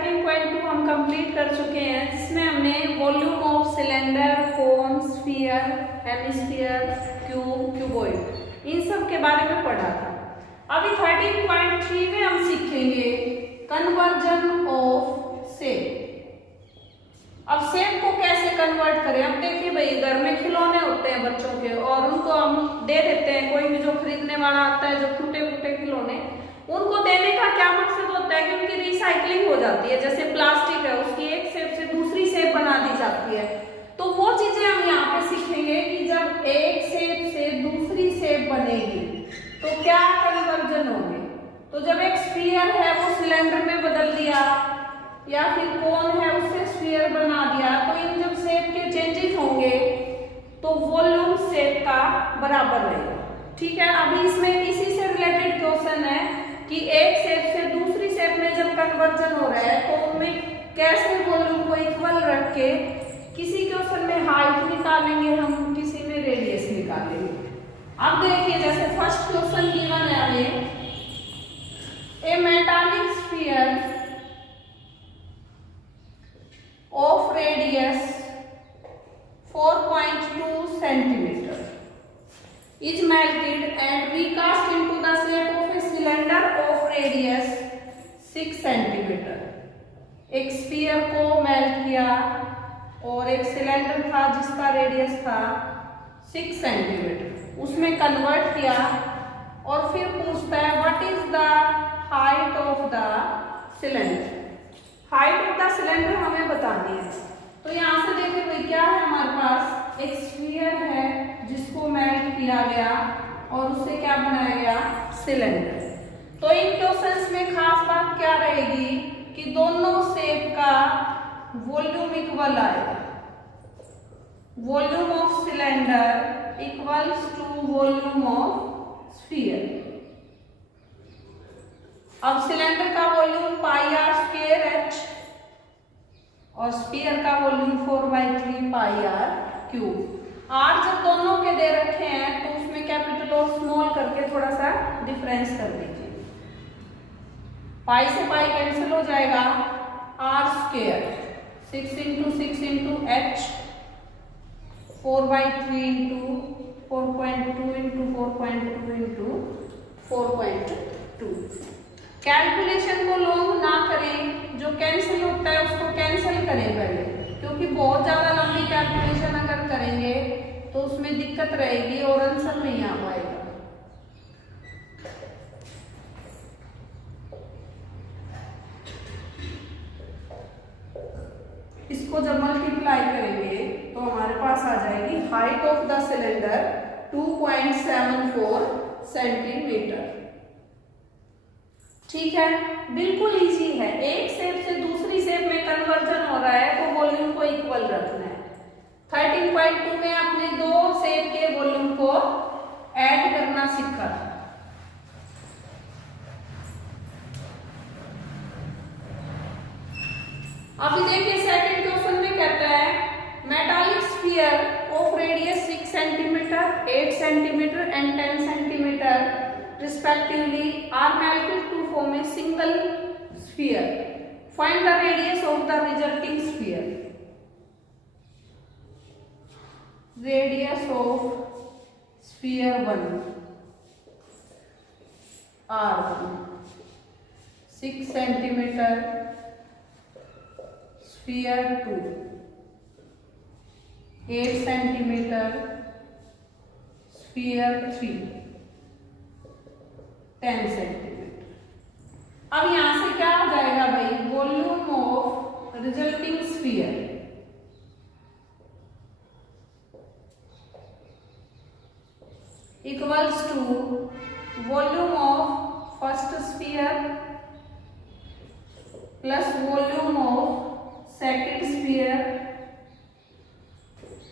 13.2 हम कंप्लीट कर चुके हैं, जिसमें हमने volume of cylinder, cone, sphere, hemisphere, cube, cuboid इन सब के बारे में पढ़ा था। अभी 13.3 में हम सीखेंगे कन्वर्जन ऑफ शेप। अब शेप को कैसे कन्वर्ट करें। अब देखिए भाई, घर में खिलौने होते हैं बच्चों के और उनको हम दे देते हैं, कोई भी जो खरीदने वाला आता है, जो टूटे फूटे खिलौने, उनको देने का क्या मकसद होता है कि उनकी रिसाइकलिंग हो जाती है। जैसे प्लास्टिक है, उसकी एक शेप से दूसरी शेप बना दी जाती है। तो वो चीजें हम यहाँ पे सीखेंगे कि जब एक शेप से दूसरी शेप बनेगी तो क्या कन्वर्जन होंगे। तो जब एक स्फीयर है वो सिलेंडर में बदल दिया, या फिर कोन है उससे स्फीयर बना दिया, तो इन जब शेप के चेंजेस होंगे तो वॉल्यूम शेप का बराबर रहेगा। ठीक है, अभी इसमें इसी से रिलेटेड क्वेश्चन है कि एक शेप से दूसरी शेप में जब कन्वर्जन हो रहा है तो उनमें कैसे वॉल्यूम को इक्वल रख के, किसी क्वेश्चन में हाइट निकालेंगे हम, किसी में रेडियस निकालेंगे। अब देखिए, जैसे फर्स्ट क्वेश्चन गिवन है हमें, ए metallic sphere of radius 4.2 centimeter is melted and recast into the shape of a cylinder of radius 6 centimeter। एक स्फीयर को मेल्ट किया और एक सिलेंडर था जिसका रेडियस था 6 सेंटीमीटर, उसमें कन्वर्ट किया और फिर पूछता है what is the height of the cylinder. Height of the cylinder हमें बतानी है। तो यहाँ से देखिए भाई, क्या है हमारे पास, एक स्फीयर है जिसको मेल्ट किया गया और उससे क्या बनाया गया, सिलेंडर। तो इन क्वेश्चंस में खास बात क्या रहेगी कि दोनों शेप का वॉल्यूम इक्वल आएगा। Volume of cylinder equals to volume of sphere. अब सिलेंडर का volume pi R square H और स्फीयर का वॉल्यूम 4/3 पाई आर क्यूब। आर जब दोनों के दे रखे हैं तो उसमें कैपिटल और स्मॉल करके थोड़ा सा डिफरेंस कर दीजिए। पाई से पाई कैंसिल हो जाएगा, आर स्क्वायर 6 × 6 × h 4/3 × 4.2 × 4.2 × 4.2। कैलकुलेशन को लॉन्ग ना करें, जो कैंसिल होता है उसको कैंसिल करें पहले, क्योंकि बहुत ज्यादा लंबी कैलकुलेशन अगर करेंगे तो उसमें दिक्कत रहेगी और आंसर नहीं आ पाएगा। इसको जब मल्टीप्लाई करेंगे तो हमारे पास आ जाएगी height of the cylinder 2.74 centimetre. ठीक है, बिल्कुल इजी है। एक शेप से दूसरी शेप में कन्वर्जन हो रहा है तो वॉल्यूम को इक्वल रखना है। 13.2 में आपने दो शेप के वॉल्यूम को ऐड करना सीखा। अभी देखिए सेकंड क्वेश्चन में कहता है metallic sphere of radius 6 centimetre, 8 centimetre and 10 centimetre respectively are melted to form a single sphere. Find the radius of the resulting sphere. Radius of sphere 1 R1 6 centimeter, sphere 2 8 centimeter, sphere 3 10 centimeter. अब यहां से क्या हो जाएगा भाई, volume of resulting sphere equals to volume of first sphere plus volume of second sphere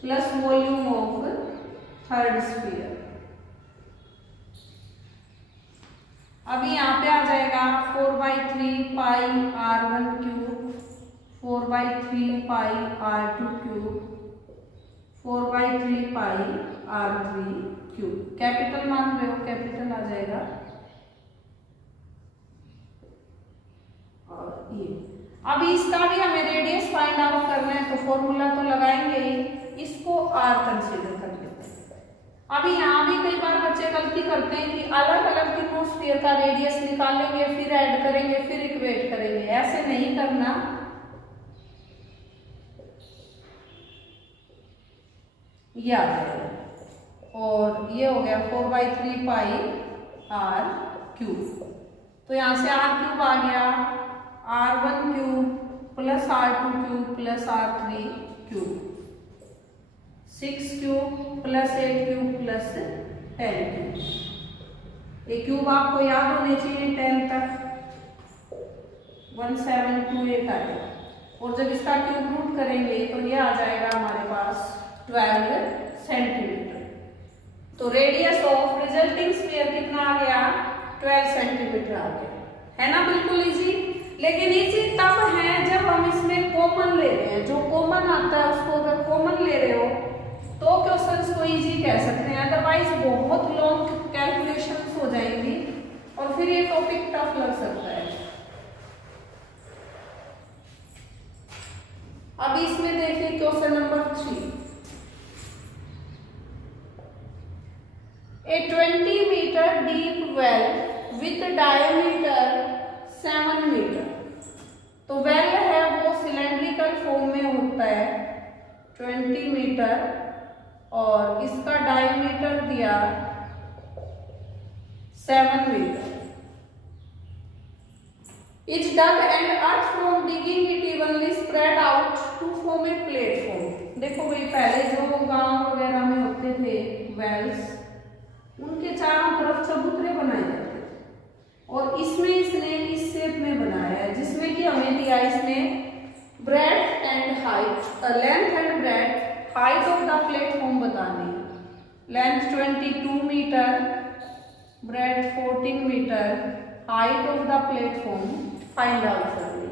plus volume of third sphere. अभी यहाँ पे आ जाएगा 4/3 pi R1 cube, 4/3 pi R2 cube, 4/3 pi R3 cube. Capital मान रहे हो, कैपिटल आ जाएगा। और ये अब इसका भी हमें रेडियस फाइंड आउट करना है, तो फॉर्मूला तो लगाएंगे ही, इसको r कंसीडर कर लेते हैं। अभी यहाँ भी कई बार बच्चे गलती करते हैं कि अलग अलग तीनों स्फीयर का रेडियस निकालेंगे, फिर ऐड करेंगे, फिर इक्वेट करेंगे। ऐसे नहीं करना। ये आ जाएगा और ये हो गया 4/3 पाई r क्यूब। तो यहाँ से r क्यूब आ गया, r1 cube plus r2 cube plus r3 cube, 6 cube plus 8 cube plus 10 cube. ये क्यूब आपको याद होने चाहिए 10 तक, 1728 आएगा। और जब इसका क्यूब रूट करेंगे तो ये आ जाएगा हमारे पास 12 सेंटीमीटर। तो रेडियस ऑफ रिजल्टिंग स्फीयर कितना आ गया, 12 सेंटीमीटर आ गया, है ना। बिल्कुल इजी। लेकिन इजी तब है जब हम इसमें कॉमन ले रहे हैं। जो कॉमन आता है उसको अगर कॉमन ले रहे हो तो क्वेश्चंस को इजी कह सकते हैं, अदरवाइज बहुत लॉन्ग कैलकुलेशंस हो जाएंगी और फिर ये टॉपिक टफ लग सकता है। अब इसमें देखिए question number 3। A 20 meter deep well with diameter 7 meter। तो वेल है वो सिलेंड्रिकल फॉर्म में होता है 20 मीटर और इसका डायमीटर दिया 7 metre. Each dug and earth from digging it evenly spread out to form a platform। देखो भाई पहले जो गांव वगैरह में होते थे वेल्स, उनके चारों तरफ चबूतरे बनाए जाते थे और इसमें इसने इस शेप में बनाया है, जिसमें कि हमें दिया इसने breadth and height, length and breadth, height of the platform बतानी। Length 22 metre, breadth 14 metre, height of the platform find out करनी।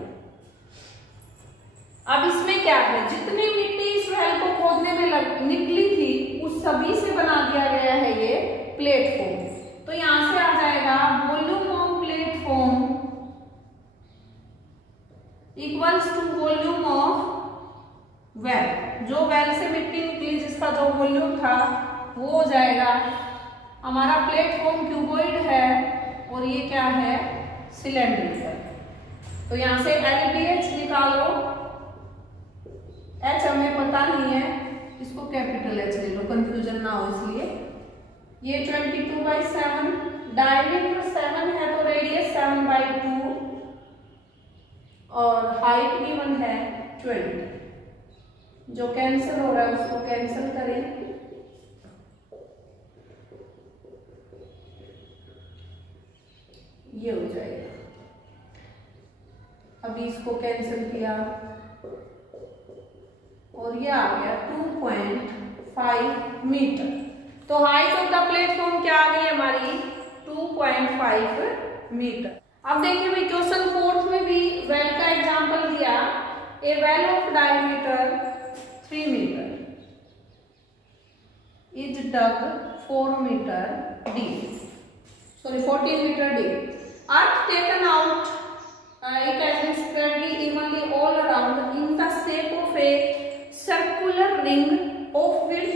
अब इसमें क्या है, जितनी मिट्टी इस वेल को खोदने में निकली थी उस सभी से बना दिया गया है ये प्लेटफॉर्म। तो यहां से आ जाएगा volume of platform equals to volume of well. जो वेल से मिट्टी निकली जिसका जो वॉल्यूम था वो हो जाएगा, हमारा प्लेटफॉर्म क्यूबॉइड है और ये क्या है, सिलेंड्रिकल। तो यहां से LBH निकालो, H हमें पता नहीं है, इसको कैपिटल H ले लो, कंफ्यूजन ना हो इसलिए। ये 22/7, डायमीटर 7 है तो रेडियस 7/2 और हाइट गिवन है 20। जो कैंसिल हो रहा है उसको कैंसिल करें। ये हो जाएगा। अभी इसको कैंसिल किया और ये आ गया 2.5 मीटर। तो हाइट ऑफ द प्लेटफॉर्म क्या आ गई हमारी, 2.5 मीटर। अब देखिए भाई क्वेश्चन 4 में भी वेल का एग्जांपल दिया। A well of diameter 3 metre is dug 4 metre deep, sorry 14 metre deep. Earth taken out, it has been spread evenly all around in the shape of a circular ring of width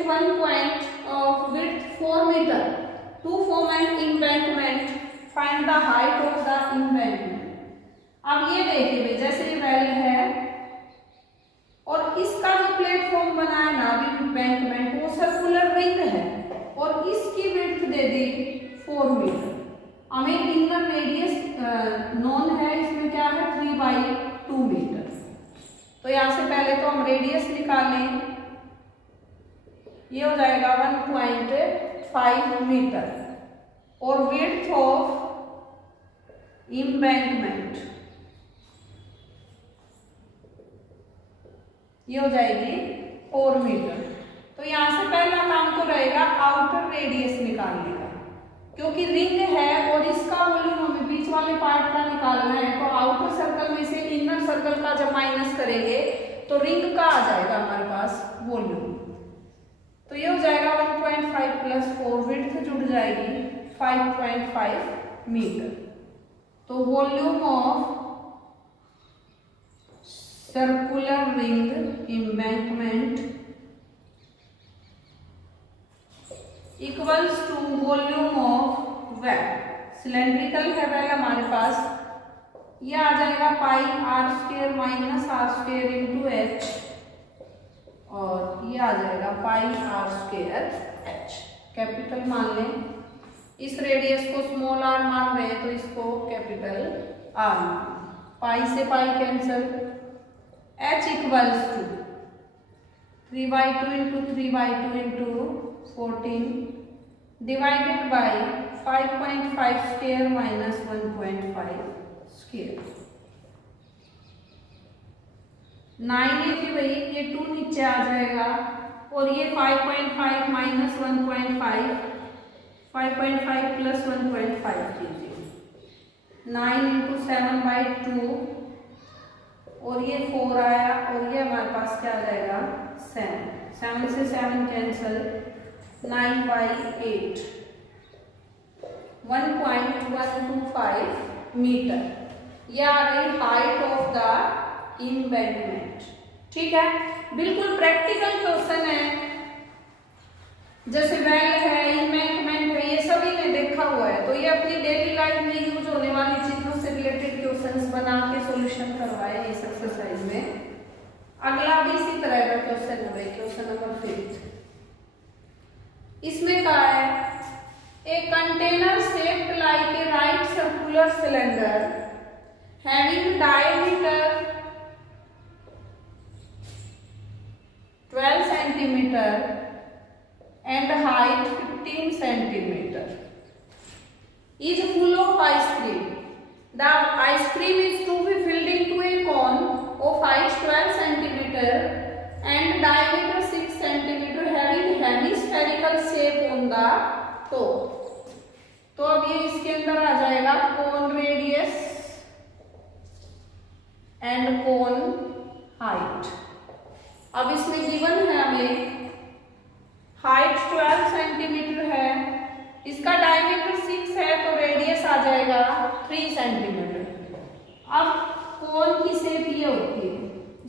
4 meter to form an embankment. Find the height of the embankment। अब ये देखिए भाई, जैसे ये well है और इसका जो प्लेटफॉर्म बना है ना embankment, वो सर्कुलर रिंग है और इसकी विड्थ दे दी 4 मीटर। हमें इनर रेडियस नॉन है, इसमें क्या है 3/2 मीटर। तो यहां से पहले तो हम रेडियस निकालें, ये हो जाएगा 1.5 मीटर और विड्थ ऑफ एम्बैंकमेंट ये हो जाएगी 4 मीटर। तो यहां से पहला काम तो रहेगा आउटर रेडियस निकालने का, क्योंकि रिंग है और इसका वॉल्यूम हमें बीच वाले पार्ट का निकालना है। तो आउटर सर्कल में से इनर सर्कल का जब माइनस करेंगे तो रिंग का आ जाएगा हमारे पास वॉल्यूम। तो ये हो जाएगा 1.5 प्लस 4, विड्थ जुड़ जाएगी 5.5 मीटर। तो volume of circular ring embankment equals to volume of well. Cylindrical है वेल हमारे पास, ये आ जाएगा pi R square minus R square into H, और ये आ जाएगा pi R square H. Capital मान लें, इस रेडियस को स्मॉल आर मान रहे हैं तो इसको कैपिटल आर मान। पाई से pi cancel, H equals to 3/2 into 3/2 into 14 divided by 5.5 square minus 1.5 square. 9 ये थी भाई, ये 2 नीचे आ जाएगा, और ये 5.5 माइनस 1.5, 5.5 प्लस 1.5 कीजिए, 9 इंटू 7/2, और ये 4 आया, और ये हमारे पास क्या आ जाएगा 7, 7 से 7 कैंसल, 9/8, 1.125 मीटर। ये आ गई हाइट ऑफ द इम्बैंकमेंट। ठीक है, बिल्कुल प्रैक्टिकल क्वेश्चन है, जैसे वेल है, इम्बैंकमेंट है, ये सभी ने देखा हुआ है, तो ये अपनी डेली लाइफ में यूज होने वाली चीजों से रिलेटेड क्वेश्चंस बना के सॉल्यूशन करवाए इस एक्सरसाइज में। अगला भी इसी तरह का क्वेश्चन है, क्वेश्चन नंबर 5। इसमें कहा है a container shaped like a right circular cylinder having diameter 12 centimetre and height 15 centimeter is full of ice cream. The ice cream is to be filled into a cone of height 12 centimeter and diameter 6 centimeter having hemispherical shape on the top. तो अब ये इसके अंदर आ जाएगा cone radius and cone height। अब इसमें given है हमें हाइट 12 सेंटीमीटर है, इसका डायमीटर 6 है, तो रेडियस आ जाएगा 3 सेंटीमीटर। अब कोन की शेप ये होती है,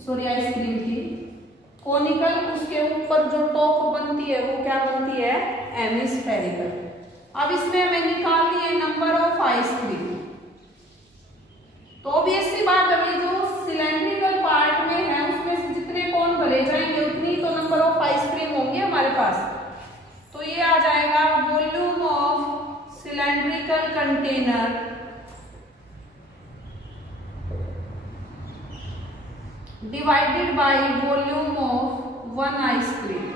सॉरी आइसक्रीम की कोनिकल, उसके ऊपर जो टॉप बनती है वो क्या बनती है हेमिस्फेरिकल। अब इसमें हमें निकालनी है नंबर ऑफ आइसक्रीम, तो ऑब्वियस सी बात है जो सिलेंड्रिकल पार्ट में है उसमें से जितने कोन भरे जाएंगे उतनी तो नंबर ऑफ आइसक्रीम होंगे हमारे पास। तो ये आ जाएगा volume of cylindrical container divided by volume of 1 ice cream.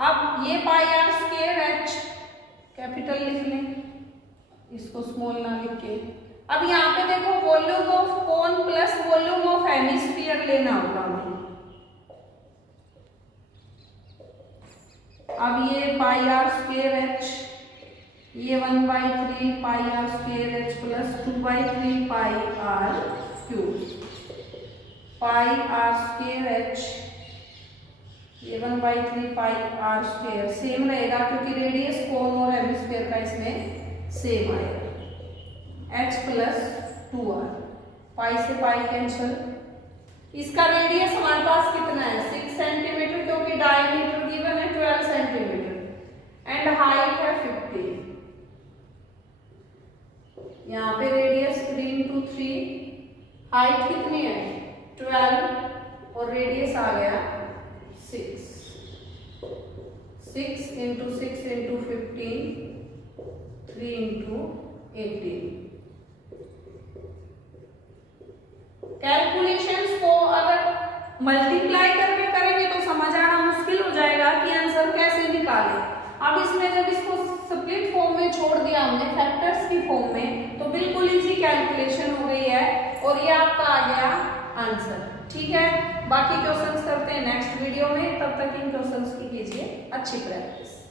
अब ये पाई आर स्क्वायर एच कैपिटल लिख लें, इसको स्मॉल ना लिख के। अब यहाँ पे देखो volume of cone plus volume of hemisphere लेना होगा हमें। अब ये पाई आर स्क्वायर एच, ये 1/3 pi R square H plus 2/3 pi R cube, pi R square H, ये 1/3 पाई आर स्क्वायर सेम रहेगा क्योंकि रेडियस कोन और हेमिस्फीयर का इसमें सेम आएगा, h प्लस 2r, पाई से पाई कैंसल। इसका रेडियस हमारे पास कितना है 6 सेंटीमीटर, क्योंकि डायमीटर गिवन है 12 सेंटीमीटर एंड हाइट है 50। यहाँ पे रेडियस 3 इंटू 3, हाइट कितनी है 12 और रेडियस आ गया 6, 6 इंटू 6 इंटू 15, 3 इंटू 18। कैलकुलेशंस को अगर मल्टीप्लाई करके करेंगे तो समझ आना मुश्किल हो जाएगा कि आंसर कैसे निकालें। अब इसमें जब इसको स्प्लिट फॉर्म में छोड़ दिया हमने फैक्टर्स की फॉर्म में, तो बिल्कुल इजी कैलकुलेशन हो गई है और ये आपका आ गया आंसर। ठीक है, बाकी क्वेश्चंस करते हैं नेक्स्ट वीडियो में, तब तक इन क्वेश्चंस की कीजिए अच्छी प्रैक्टिस।